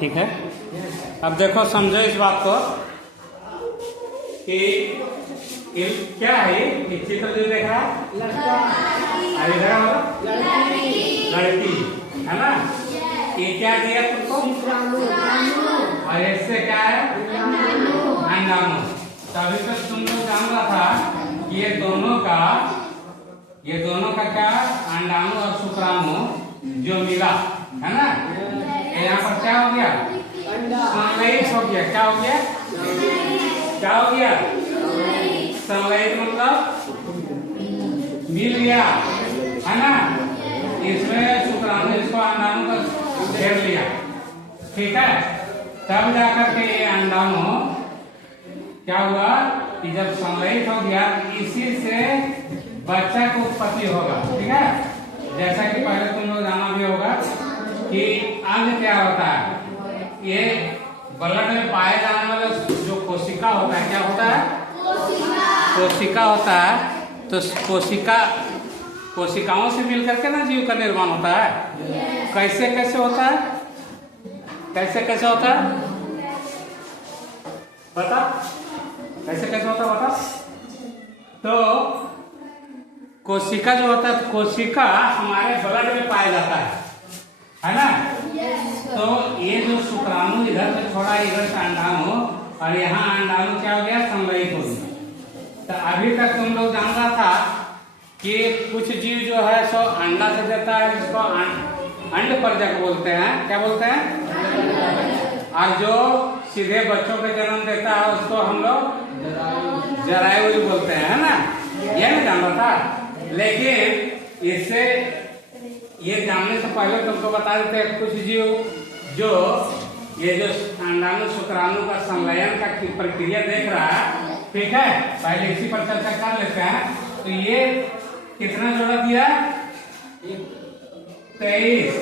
ठीक है। अब देखो, समझो इस बात को कि ये क्या है। ये चित्र जो देख रहा है लड़का, अरे इधर आओ, लड़की, लड़की है ना। ये क्या दिया तुमको? और इससे क्या है? अंडाणु। तो अभी तक तुम लोग जान रहा था कि ये दोनों का क्या, अंडाणु और शुक्राणु जो मिला है ना, यहाँ पर क्या हो गया? संलयित हो गया। क्या हो गया? क्या हो गया? संलयित मतलब मिल गया है ना। इसमें शुक्राणु इसको अंडाणु का घेर लिया, ठीक है। तब जाकर के ये अंडाणु क्या हुआ कि जब संलयित हो गया, इसी से बच्चा को उत्पत्ति होगा, ठीक है। जैसा कि पहले तुम लोग जाना भी होगा कि अंग क्या होता है। ये ब्लड में पाए जाने वाला जो कोशिका होता है, क्या होता है? कोशिका होता है। तो कोशिकाओं से मिलकर के ना जीव का निर्माण होता है। कैसे कैसे होता है? कैसे कैसे होता है बता? कैसे कैसे होता है बता? तो कोशिका जो होता है, कोशिका हमारे ब्लड में पाया जाता है ना। तो ये जो शुक्राणु इधर से थोड़ा, इधर से अंडाणु, और यहाँ अंडाणु क्या हो गया? संलयित हो गया। तो अभी तक तुम लोग जान रहा था कि कुछ जीव जो है सो अंडा से देता है, जिसको अंड परजक बोलते हैं। क्या बोलते हैं? और जो सीधे बच्चों को जन्म देता है उसको हम लोग जरायु बोलते हैं, है ना। यह नहीं जान रहा था, लेकिन इससे ये जानने से पहले तुमको बता देते हैं कुछ जीव जो ये जो अंडाणु शुक्राणु का संलयन का प्रक्रिया देख रहा है, ठीक है। पहले इसी पर चर्चा कर लेते हैं। तो ये कितना जोड़ा दिया? 23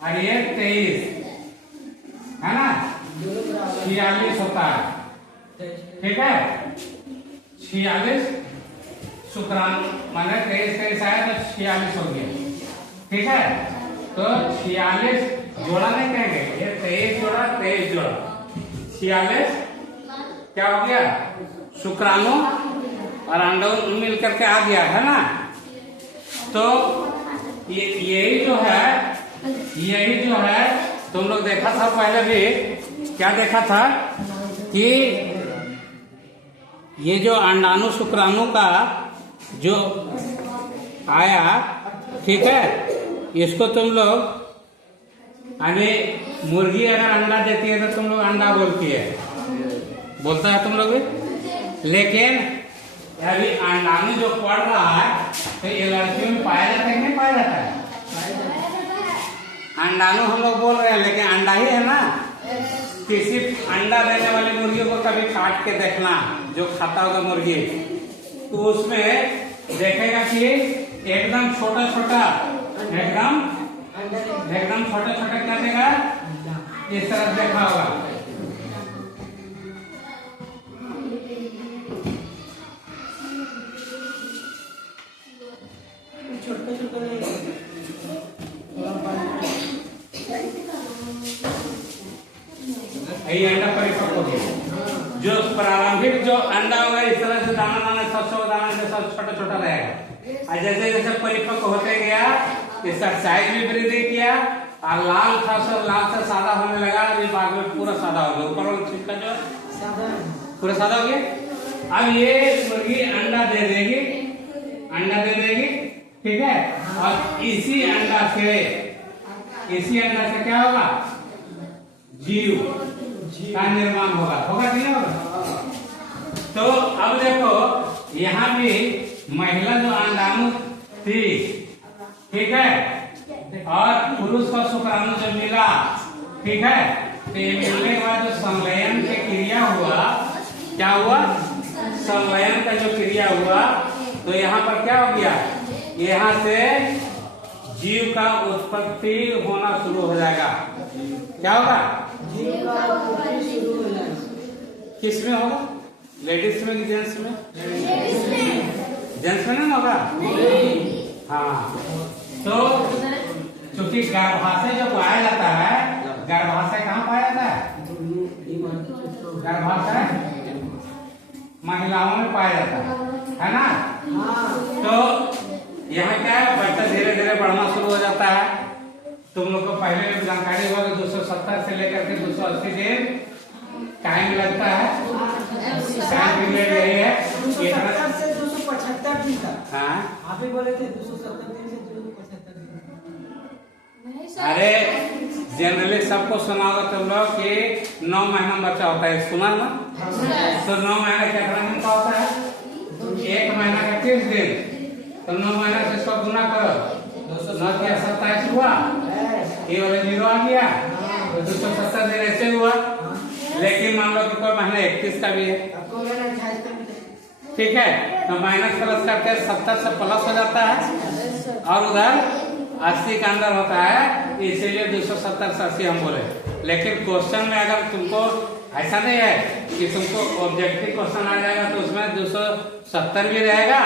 और ये 23 है ना। 46 होता है, ठीक है। 46 शुक्राणु माने 23 आया तो 46 हो गया, ठीक है। तो 46 जोड़ा नहीं कहेंगे, ये 23 जोड़ा 23 जोड़ा 46 क्या हो गया? शुक्राणु और अंडाणु मिल करके आ गया है ना। तो यही जो है तुम लोग देखा था पहले भी। क्या देखा था कि ये जो अंडाणु शुक्राणु का जो आया, ठीक है, इसको तुम लोग अरे मुर्गी अगर अंडा देती है तो तुम लोग अंडा बोलती है, बोलता है तुम लोग भी। लेकिन अभी अंडाणु जो पड़ रहा है तो ये लड़कियों में पाया जाता है कि नहीं पाया जाता है? अंडाणु हम लोग बोल रहे हैं, लेकिन अंडा ही है ना। किसी अंडा देने वाली मुर्गियों को कभी काट के देखना, जो खाता होगा मुर्गी, तो उसमें देखेगा कि एकदम छोटा छोटा, एकदम छोटा छोटा क्या देगा? इस तरह देखा होगा। यही अंडा परिपक्व हो गया। जो प्रारंभिक जो अंडा होगा इस तरह से दाना दाना सब दाना से सब छोटा छोटा रहेगा। और जैसे जैसे परिपक्व होते गया, इसका साइज भी वृद्धि किया और लाल था सब लाल से सादा होने लगा। अभी बाद में पूरा सादा हो गया, ऊपर वाला छिलका जो पूरा सादा हो गया। अब ये मुर्गी अंडा दे देगी, ठीक है। और इसी अंडा से क्या होगा? जीव का निर्माण होगा कि नहीं होगा? तो अब देखो यहाँ भी महिला जो अंडाणु थी, ठीक है, और पुरुष का शुक्राणु जो मिला, ठीक है। तो ये मिलने के बाद जो संलयन की क्रिया हुआ, क्या हुआ? संलयन का जो क्रिया हुआ, तो यहाँ पर क्या हो गया? यहाँ से जीव का उत्पत्ति होना शुरू हो जाएगा। क्या होगा? किस में होगा? लेडीज में कि जेंट्स में? जेंट्स में नहीं होगा। हाँ, तो चूंकि गर्भाशय जो पाया जाता है, गर्भाशय पाया जाता है ना। तो यहाँ क्या है, बच्चा धीरे धीरे बढ़ना शुरू हो जाता है। तुम लोग को पहले भी जानकारी होगा 270 से लेकर के 280 दिन टाइम लगता है। टाइम पीरियड यही है। 270 से 275 दिन तक। हाँ आप ही बोले थे 270 दिन से 275 दिन। अरे जनरली सबको सुना होगा तुम लोग कि 9 महीना बच्चा होता है, सुना ना। तो 9 महीना कितना दिन का होता है? 1 महीना का 30 दिन। तो 9 महीना से इसको गुना करो, 9 के 27 हुआ, ये वाला 0 आ गया, तो 270 दिन ऐसे हुआ। लेकिन मान लो कि कोई महीना 31 का भी है, ठीक है, तो माइनस प्लस करके 70 से प्लस हो जाता है और उधर 80 का अंदर होता है, इसीलिए 270 से 80 हम बोले। लेकिन क्वेश्चन में अगर तुमको ऐसा नहीं है कि तुमको ऑब्जेक्टिव क्वेश्चन आ जाएगा तो उसमें 270 भी रहेगा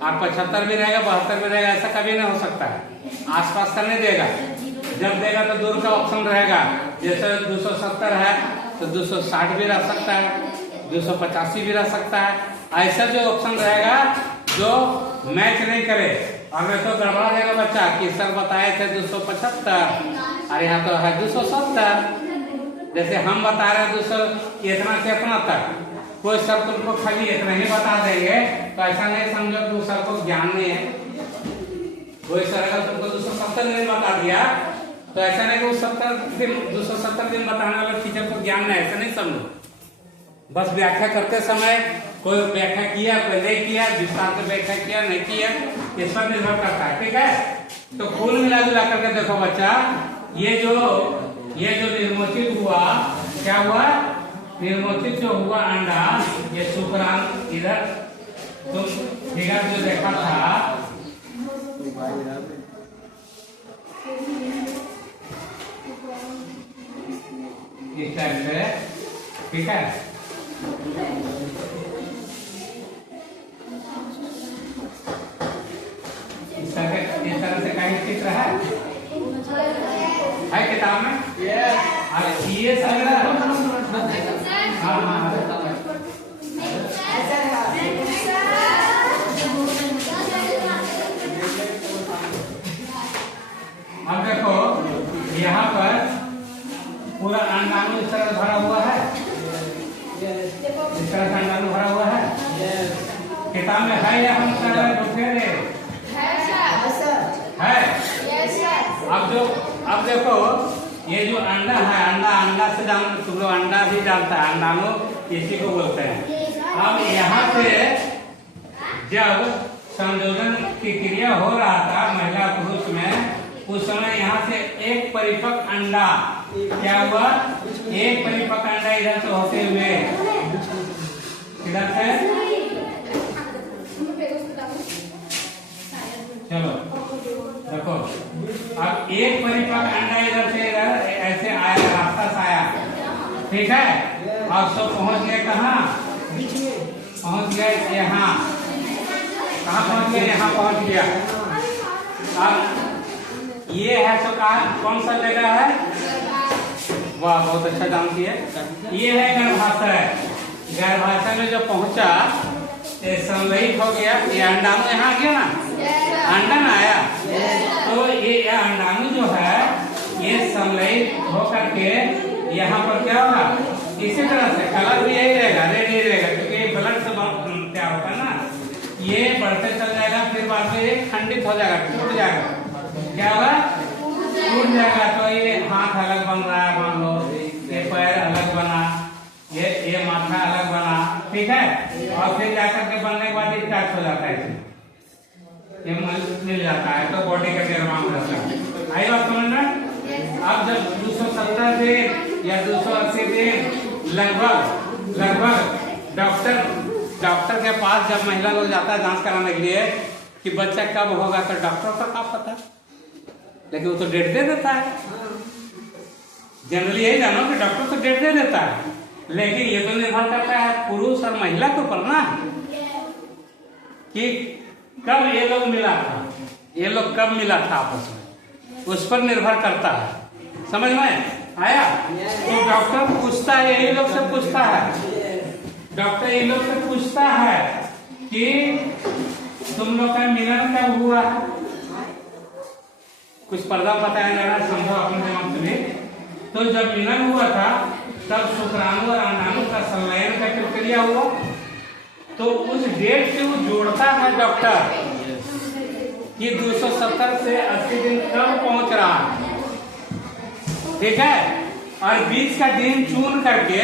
और 75 भी रहेगा, 72 भी रहेगा, ऐसा कभी नहीं हो सकता है। आसपास का नहीं देगा। जब देगा तो दूर का ऑप्शन रहेगा। जैसे 270 है तो 260 भी रह सकता है, 285 भी रह सकता है। ऐसा जो ऑप्शन रहेगा जो मैच नहीं करे, और मैं तो गड़बड़ा जाएगा बच्चा कि सर बताए थे 275 और यहाँ तो है 270। जैसे हम बता रहे हैं 200 इतना से इतना तक, कोई सर तुमको खाली इतना ही बता देंगे तो ऐसा नहीं समझो कि सर को ज्ञान नहीं है। कोई सर अगर तुमको 270 दिन बता दिया तो ऐसा नहीं कि 270 दिन बताने वाला टीचर को ज्ञान नहीं, ऐसा नहीं समझो। बस व्याख्या करते समय कोई व्याख्या किया, कोई नहीं किया, विस्तार से व्याख्या किया नहीं किया, इस पर निर्भर करता है, ठीक है। तो कुल मिला जुला करके देखो बच्चा, ये जो निर्मोचित हुआ, क्या हुआ? निर्मोचित जो हुआ अंडा, ये शुक्राणु इधर तुम फिगर जो देखा था इस टाइप से, ठीक है। इस तरह से कहीं चित्र है किताब में? ये सर हाँ अब देखो यहाँ पर पूरा अंडाणु इस तरह भरा हुआ है, इस तरह से अंडाणु भरा हुआ है। किताब में है या हम है? अब देखो ये जो अंडा है, अंडा से जान तुम लोग अंडा भी जानता है, अंडाणु इसी को बोलते हैं। अब यहाँ से जब संयोजन की क्रिया हो रहा था महिला पुरुष में, उस समय यहाँ से एक परिपक्व अंडा क्या हुआ? एक परिपक्व अंडा इधर से होते हुए इधर से, चलो देखो, अब एक परिपक्व अंडा इधर से इधर ऐसे आया, रास्ता से आया, ठीक है। और सब पहुंच गए कहाँ? पहुंच गए यहाँ। कहाँ पहुंच गए? यहाँ पहुंच गया। अब ये है तो कौन सा जगह है? वाह, बहुत अच्छा जानती है। ये है गर्भाशय। गर्भाशय में जो पहुंचा ये संलयित हो गया, ये अंडाणु यहाँ आ गया ना, अंडा ना आया, तो ये अंडाणु जो है ये संलयित होकर के यहाँ पर क्या होगा? इसी तरह से कलर भी यही रहेगा, रेड ही रहेगा, क्योंकि ब्लड से क्या होता है ना, ये बढ़ते चल जाएगा, फिर बाद में ये खंडित हो जाएगा, टूट जाएगा। क्या होगा? टूट जाएगा। तो ये हाथ अलग बन रहा है, मान लो ये पैर अलग बना, ये माथा अलग बना, ठीक है। और फिर जाकर के बनने के बाद स्टार्ट हो जाता है, ये मिल जाता है, तो बॉडी का निर्माण हो जाता है। आई बात समझ में? अब जब 270 दिन या 280 दिन लगभग डॉक्टर के पास जब महिला लोग जाता है जांच कराने के लिए कि बच्चा कब होगा, तो डॉक्टर को क्या पता, लेकिन वो तो डेट दे देता है। जनरली यही जानो कि डॉक्टर तो डेट दे देता है, लेकिन ये तो निर्भर करता है पुरुष और महिला के ऊपर ना, कि कब ये लोग मिला था, ये लोग कब मिला था आपस में, उस पर निर्भर करता है। समझ में आया? तो डॉक्टर पूछता है, यही लोग से पूछता है, डॉक्टर ये लोग से पूछता है कि तुम लोग का मिलन कब हुआ है? कुछ पर्दा बताया जा रहा है, समझो अपने दिमाग से भी। तो जब मिलन हुआ था तब शुक्राणु और अंडाणु का संलयन का प्रक्रिया हुआ। तो उस डेट से वो जोड़ता है डॉक्टर कि 270 से 80 दिन कब पहुंच रहा है, ठीक है। और बीच का दिन चुन करके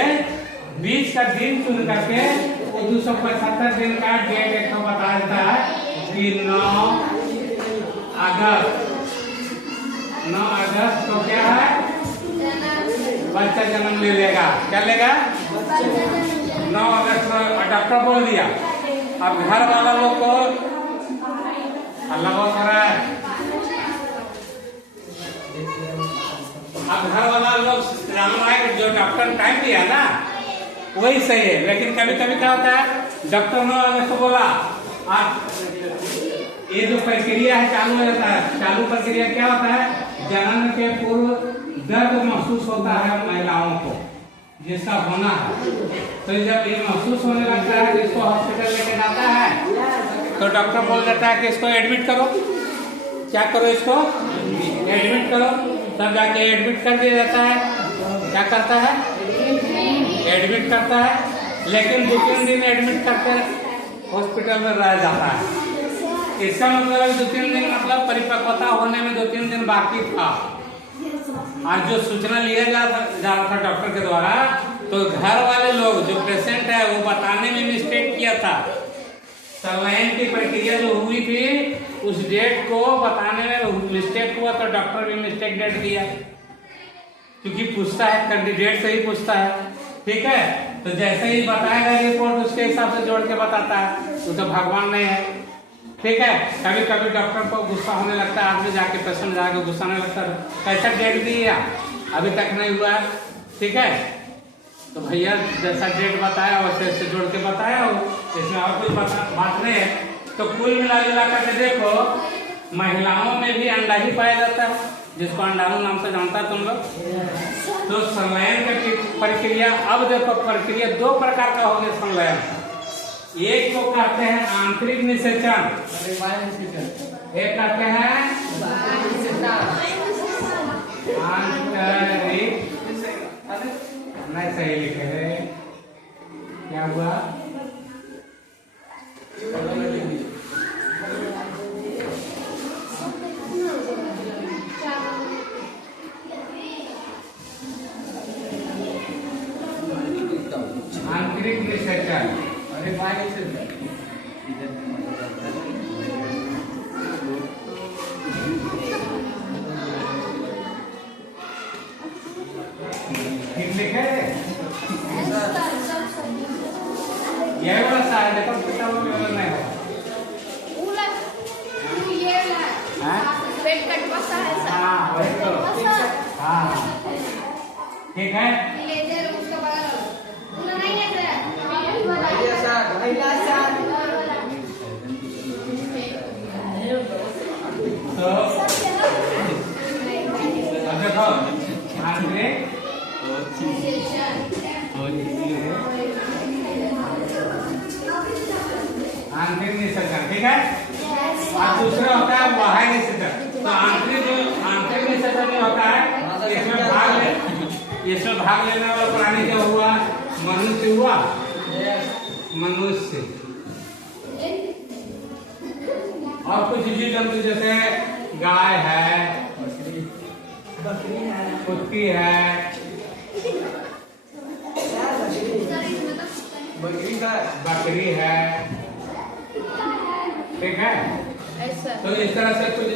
वो 275 दिन का डेट एक तो बता देता है कि 9 अगस्त को क्या है, बच्चा जन्म ले लेगा। क्या लेगा? 9 अगस्त को डॉक्टर बोल दिया। अब घर वाला लोग को अल्लाह बहुत हो रहा है, अब घर वाला लोग राम राय जो डॉक्टर टाइम दिया ना वही सही है। लेकिन कभी कभी क्या होता है, डॉक्टर 9 अगस्त को बोला, आप ये जो प्रक्रिया है चालू हो जाता है। चालू प्रक्रिया क्या होता है, जन्म के पूर्व दर्द महसूस होता है महिलाओं को जिसका होना है। तो जब ये महसूस होने लगता है जिसको हॉस्पिटल लेके जाता है तो डॉक्टर बोल देता है कि इसको एडमिट करो। क्या करो? इसको एडमिट करो। तब जाके एडमिट कर दिया जाता है। क्या करता है? एडमिट करता है। लेकिन 2-3 दिन एडमिट करके हॉस्पिटल में रह जाता है। इसका मतलब 2-3 दिन मतलब परिपक्वता होने में 2-3 दिन बाकी था। आज जो सूचना लिया जा रहा था डॉक्टर के द्वारा, तो घर वाले लोग जो पेशेंट है वो बताने में मिस्टेक किया था। संलयन की प्रक्रिया जो हुई थी उस डेट को बताने में मिस्टेक हुआ, तो डॉक्टर भी मिस्टेक डेट दिया, क्योंकि पूछता है कैंडिडेट से ही पूछता है, ठीक है। तो जैसे ही बताएगा रिपोर्ट उसके हिसाब से जोड़ के बताता है। वो तो भगवान नहीं है, ठीक है। कभी कभी डॉक्टर को गुस्सा होने लगता है, आदमी जाके पेशेंट जाके गुस्सा होने लगता है, कैसा डेट दिया अभी तक नहीं हुआ, ठीक है। तो भैया जैसा डेट बताया वैसे जोड़ के बताया हो, इसमें और कोई बात नहीं है। तो कुल मिला करके देखो, महिलाओं में भी अंडा ही पाया जाता है, जिसको अंडाणु नाम से जानता है तुम लोग। तो संलयन की प्रक्रिया, अब देखो प्रक्रिया 2 प्रकार का हो गया संलयन। एक को कहते हैं आंतरिक निषेचन, एक कहते हैं आंतरिक, नहीं सही लिखे है, क्या हुआ? आंतरिक निषेचन, ठीक लिखे ये वाला सा है, देखो कितना वो वाला नहीं है। पेट कटवाता है सर। हाँ वही तो, हाँ ठीक है। लेजर उसका बड़ा नहीं है सर। तो अब देखो आंतरिक आंतरिक निषेचन, ठीक है। और दूसरा होता है बाह्य निषेचन। तो आंतरिक निषेचन में होता है इसमें भाग लेने वाला प्राणी क्या हुआ? मनुष्य हुआ, मनुष्य। और कुछ जीव जंतु जैसे गाय है, कुत्ती है, बकरी है, ठीक है। तो इस तरह से कुछ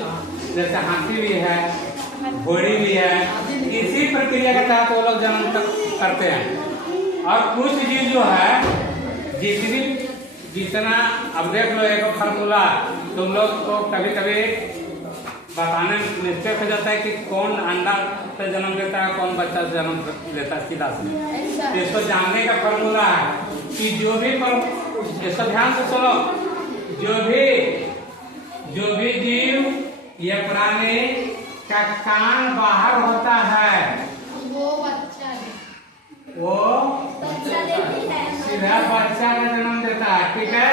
जैसे हाथी भी है, घोड़ी भी है, इसी प्रक्रिया के तहत वो लोग जन्म करते हैं। और कुछ जीव जो है जितना, अब देख लो एक फार्मूला तुम लोग को कभी कभी बताने में मिस्टेक हो जाता है कि कौन अंडा से जन्म लेता है, कौन बच्चा से जन्म लेता है सीधा से। इसको जानने का फार्मूला है कि जो भी इसको ध्यान से सुनो, जो भी जीव या प्राणी का कान बाहर होता है वो बच्चा सीधा बच्चा का जन्म देता है, ठीक है।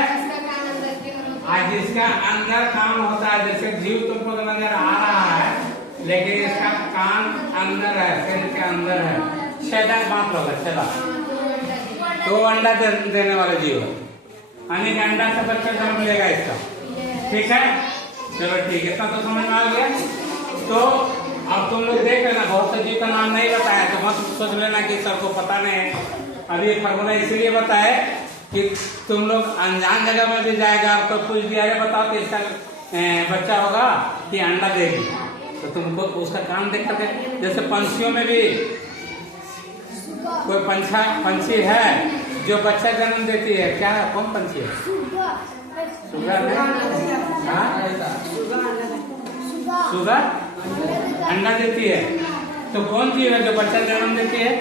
आज इसका अंदर काम होता है, जैसे जीव तुमको नजर आ रहा है, लेकिन इसका कान अंदर है, शरीर के अंदर है। 6 बात होगा 6 तो अंडा देने वाला जीव है, यानी कि अंडा से बच्चा जन्म लेगा इसका। ठीक है, चलो ठीक है, इतना तो समझ में आ गया। तो अब तुम लोग देख लेना, बहुत से जीव का नाम नहीं बताया तो मत सोच लेना कि सर को पता नहीं है। अभी ये फार्मूला इसलिए बताए कि तुम लोग अनजान जगह में भी जाएगा, आपको पूछ दिया है बताओ कि इसका बच्चा होगा कि अंडा देगी, तो तुमको उसका काम देख सकते। जैसे पंछियों में भी कोई पंछी है जो बच्चा जन्म देती है, क्या है, कौन पंछी है? सुगर सुगर अंडा देती है। तो कौन चीज है जो बच्चा जन्म देती है?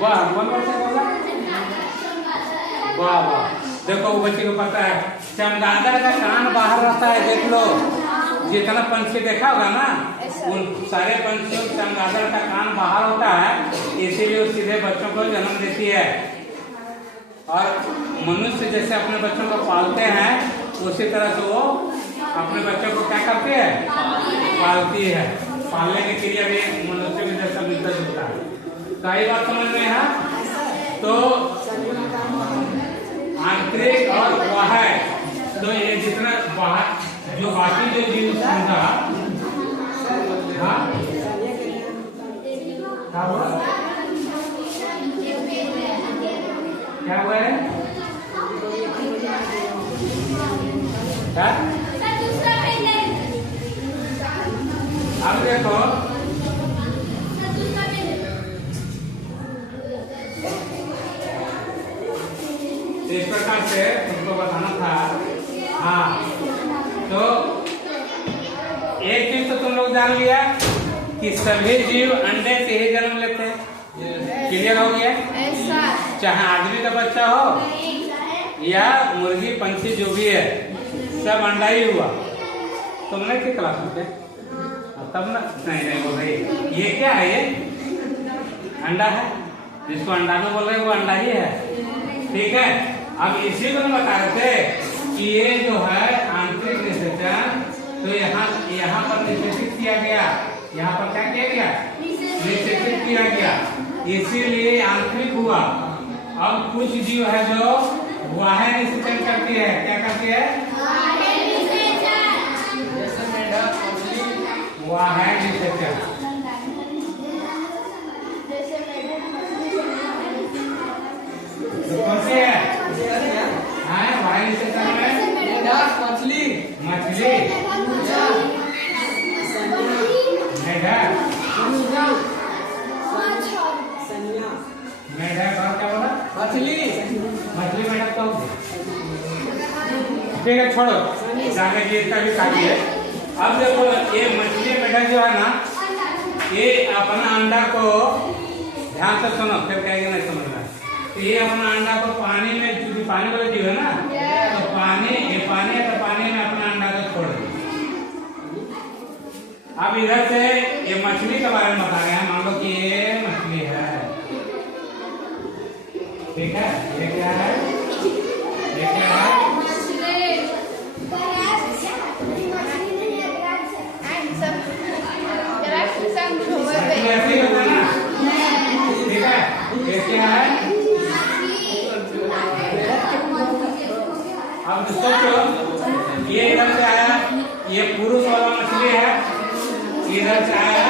वाह, कौन बच्चा बोला? वाह वाह, देखो वो बच्चे को पता है। चमगादड़ का कान बाहर रहता है, देख लो, जितना पंछी देखा होगा ना, उन सारे पंछियों का चमगादड़ का कान बाहर होता है, इसीलिए वो सीधे बच्चों को जन्म देती है। और मनुष्य जैसे अपने बच्चों को पालते हैं, उसी तरह से वो अपने बच्चों को क्या करती है? पालती है। पालने की क्रिया भी मनुष्य में जैसा मिलता जुलता है। सही बात समझ में है? तो आंतरिक और बाह्य, तो ये जितना बाहर जो बाकी जो जीव समझा, हाँ क्या हुआ? क्या हुआ है? क्या? अब देखो, इस प्रकार से तुमको बताना था। हाँ, तो एक चीज तो तुम लोग जान लिया कि सभी जीव अंडे से ही जन्म लेते हैं। क्लियर हो गया? चाहे आदमी का बच्चा हो या मुर्गी पंछी जो भी है, सब अंडा ही हुआ। तुमने क्या क्लास में तब ना? नहीं बोल रही, ये क्या है? ये अंडा है, जिसको अंडा में बोल रहे वो अंडा ही है। ठीक है, अब इसी को बता रहे थे कि ये जो है आंतरिक निषेचन, तो यहाँ पर निषेचित किया गया, यहाँ पर क्या किया गया? निषेचित किया गया, इसीलिए आंतरिक हुआ। अब कुछ जीव है जो बाह्य निषेचन करती है। क्या करती है? बाह्य निषेचन। कौन सी है? बाह्य निषेचन में मछली, मेढक और क्या बोला? मछली मेढक तो ठीक है, छोड़ो, जाने की इसका भी काफी है। अब देखो, ये मछली मेढक जो है ना, ये अपना अंडा को, ध्यान से सुनो फिर कहेंगे नहीं समझना, तो ये अपना अंडा को पानी में, क्योंकि पानी वाला जीव है ना, तो पानी है तो पानी में अपना अंडा को छोड़ दे। अब इधर से ये मछली के बारे में बता रहे हैं। मान लो कि ये मछली है, ठीक है, ये क्या है? ये क्या है? ऐसे होता है ना, ठीक है, ये क्या है? अब सोचो, ये इधर से आया, ये पुरुष वाला मछली है, इधर से आया,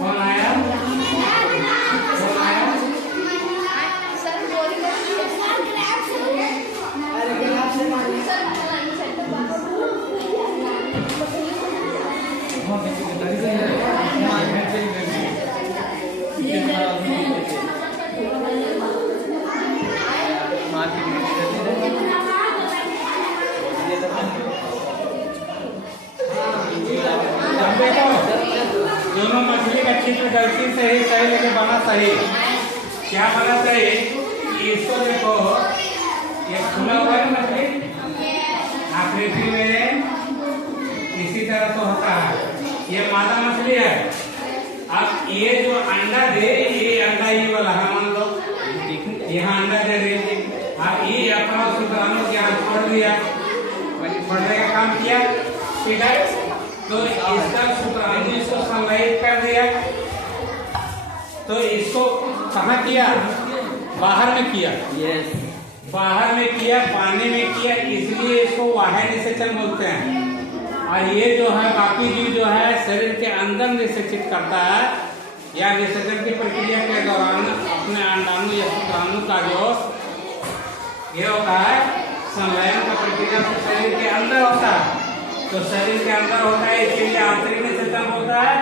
कौन आया? दोनों मछली का चित्र गलती से ही सही लेके बना सही। क्या बना सही? इसको देखो, ये खुला हुआ है मछली, आकृति में इसी तरह से होता है। ये मादा मछली है। अब ये जो अंडा दे, ये अंडा ही वाला है, मान लो यहाँ अंडा दे रही, और ये अपना शुक्राणु के यहाँ छोड़ दिया, छोड़ने का काम किया, ठीक है। तो इसका शुक्राणु इसको संग्रहित कर दिया, तो इसको कहाँ किया, बाहर में किया, बाहर में किया, पानी में किया, इसलिए इसको बाह्य निषेचन बोलते हैं। और ये जो है बाकी जीव जो है शरीर के अंदर निषेचित करता है, या निषेचन की प्रक्रिया के दौरान अपने अंडाणु या शुक्राणु का जो ये होता है संलयन का प्रक्रिया से शरीर के अंदर होता है, तो शरीर के अंदर होता है इसीलिए आंतरिक निषेचन होता है,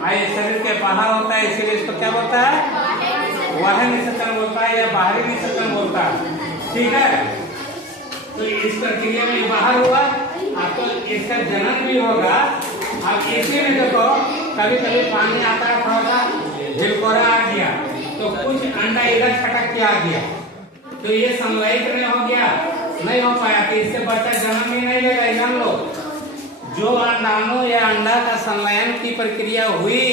और ये शरीर के बाहर होता है इसीलिए इसको क्या बोलता है, बाह्य निषेचन बोलता है या बाहरी निषेचन बोलता है, ठीक है। तो इस प्रक्रिया में बाहर हुआ, तो इसका जनन भी होगा। अब इसी में देखो कभी कभी पानी आता है, थोड़ा सा हिलकोरा आ गया, तो कुछ अंडा इधर छटक के आ गया, तो ये संलयित नहीं हो गया, नहीं हो पाया, तो इससे बच्चा जन्म ही नहीं लेगा। जान लो, जो अंडाणु या अंडा का संलयन की प्रक्रिया हुई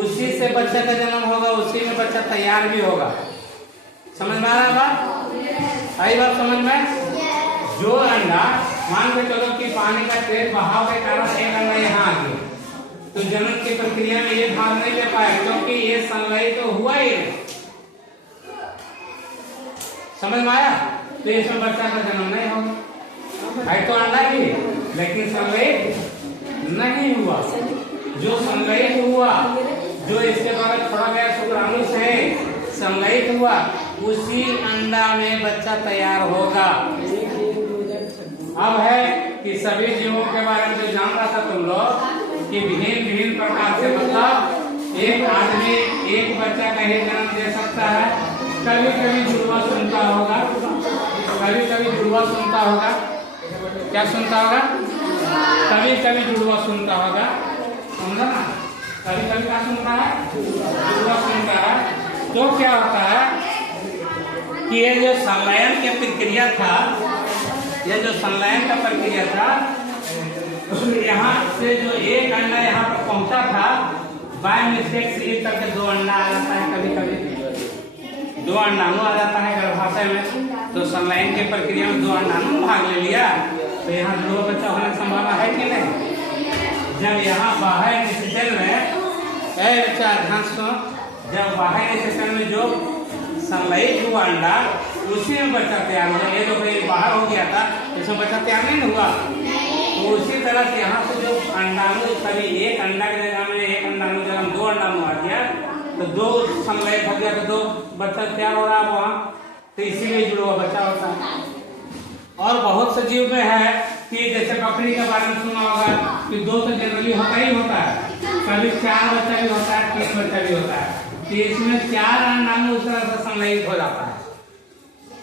उसी से बच्चे का जन्म होगा, उसी में बच्चा तैयार भी होगा। समझ में आ रहा है बात? आई बात समझ में? जो अंडा मान के चलो कि पानी का तेज बहाव के कारण एक अंडा यहाँ आ गया, तो जन्म की प्रक्रिया में ये भाग नहीं ले पाया, क्योंकि ये संलयित तो हुआ ही नहीं। समझ में आया? तो इसमें बच्चा का जन्म नहीं होगा, है तो अंडा ही, लेकिन संलयित नहीं हुआ। जो संलयित हुआ, जो इसके द्वारा छोड़ा गया शुक्राणु से संलयित हुआ, उसी अंडा में बच्चा तैयार होगा। अब है कि सभी जीवों के बारे में जो जान रहा था तुम लोग कि भिन्न भिन्न प्रकार से, मतलब एक आदमी एक बच्चा का ही जन्म दे सकता है, कभी कभी जुड़वा सुनता होगा, कभी कभी जुड़वा सुनता होगा, क्या सुनता होगा, कभी कभी जुड़वा सुनता होगा, समझा ना, कभी कभी क्या सुनता है, जुड़वा सुनता है। तो क्या होता है कि ये जो संलयन की प्रक्रिया था, ये जो संलयन का प्रक्रिया था, यहाँ से जो एक अंडा यहाँ पर पहुंचा था, बाय मिस्टेक से इस करके दो अंडा आ जाता है, कभी कभी दो अंडाणु आ जाता है गर्भाशय में, तो संलयन की प्रक्रिया में दो अंडाणु भाग ले लिया, तो यहाँ दो बच्चा होने की संभावना है कि नहीं। जब यहाँ बाह्य निषेचन में ध्यान सुनो, जब बाह्य निषेचन में जो संलयित हुआ अंडा, उसी में बच्चा तैयार हुआ। ये जो बाहर हो गया था, इसमें बच्चा तैयार नहीं हुआ, तो उसी तरह से यहाँ से जो अंडाणु, कभी एक अंडा के जगह में एक अंडाणु जगह दो अंडाणु आ गया, तो दो संलयित हो गया, तो दो बच्चा तैयार हो रहा है वहाँ, तो इसीलिए जुड़वा बच्चा होता है। और बहुत से जीव में है कि जैसे बकरी के बारे में सुना होगा कि दो तो जनरली होता ही होता है, कभी 4 बच्चा भी होता है, 3 बच्चा भी होता है, तो इसमें 4 अंडाणु उस तरह से संलयित हो जाता है,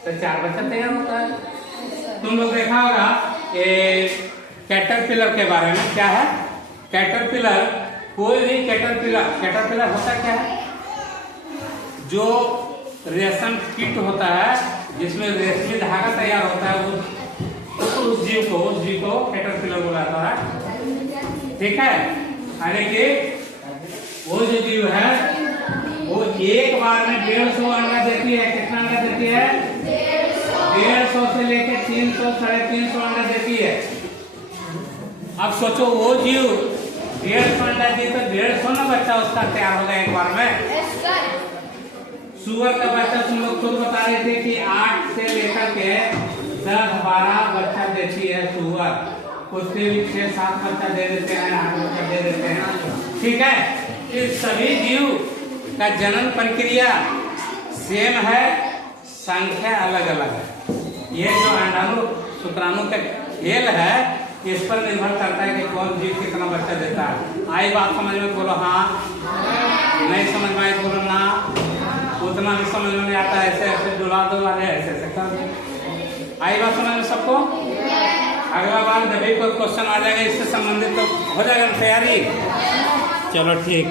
तो 4 बच्चा तैयार होता है। तुम लोग देखा होगा कैटरपिलर के बारे में, क्या है कैटरपिलर, कोई भी कैटरपिलर होता क्या है, जो रेशम कीट होता है जिसमें रेशमी धागा तैयार होता है, उस जीव को कैटरपिलर बोला जाता है, ठीक है। यानी कि वो जो जीव है वो एक बार में 150 अंडा देती है। कितना अंडा देती है? 150 से लेके 300 350 अंडा देती है। अब सोचो वो जीव 150 अंडा दी तो 150 ना बच्चा उसका तैयार होगा एक बार में। सुअर का बच्चा तुम लोग खुद बता रहे थे कि 8 से लेकर के 10-12 बच्चा देती है सुअर, उससे भी 6-7 बच्चा दे देते हैं, 8 बच्चा दे देते हैं, ठीक है। इस सभी जीव का जनन प्रक्रिया सेम है, संख्या अलग अलग है। ये जो अंडाणु शुक्राणु का खेल है, इस पर निर्भर करता है कि कौन जीव कितना बच्चा देता है। आई बात समझ में? बोलो हाँ, नहीं समझ में आए बोलो ना, उतना भी समझ में नहीं आता, ऐसे ऐसे डुला दो वाले, ऐसे ऐसे कर दो। आई बात समझ में सबको? अगला बार जब भी कोई क्वेश्चन आ जाएगा इससे संबंधित तो हो जाएगा तैयारी। चलो ठीक।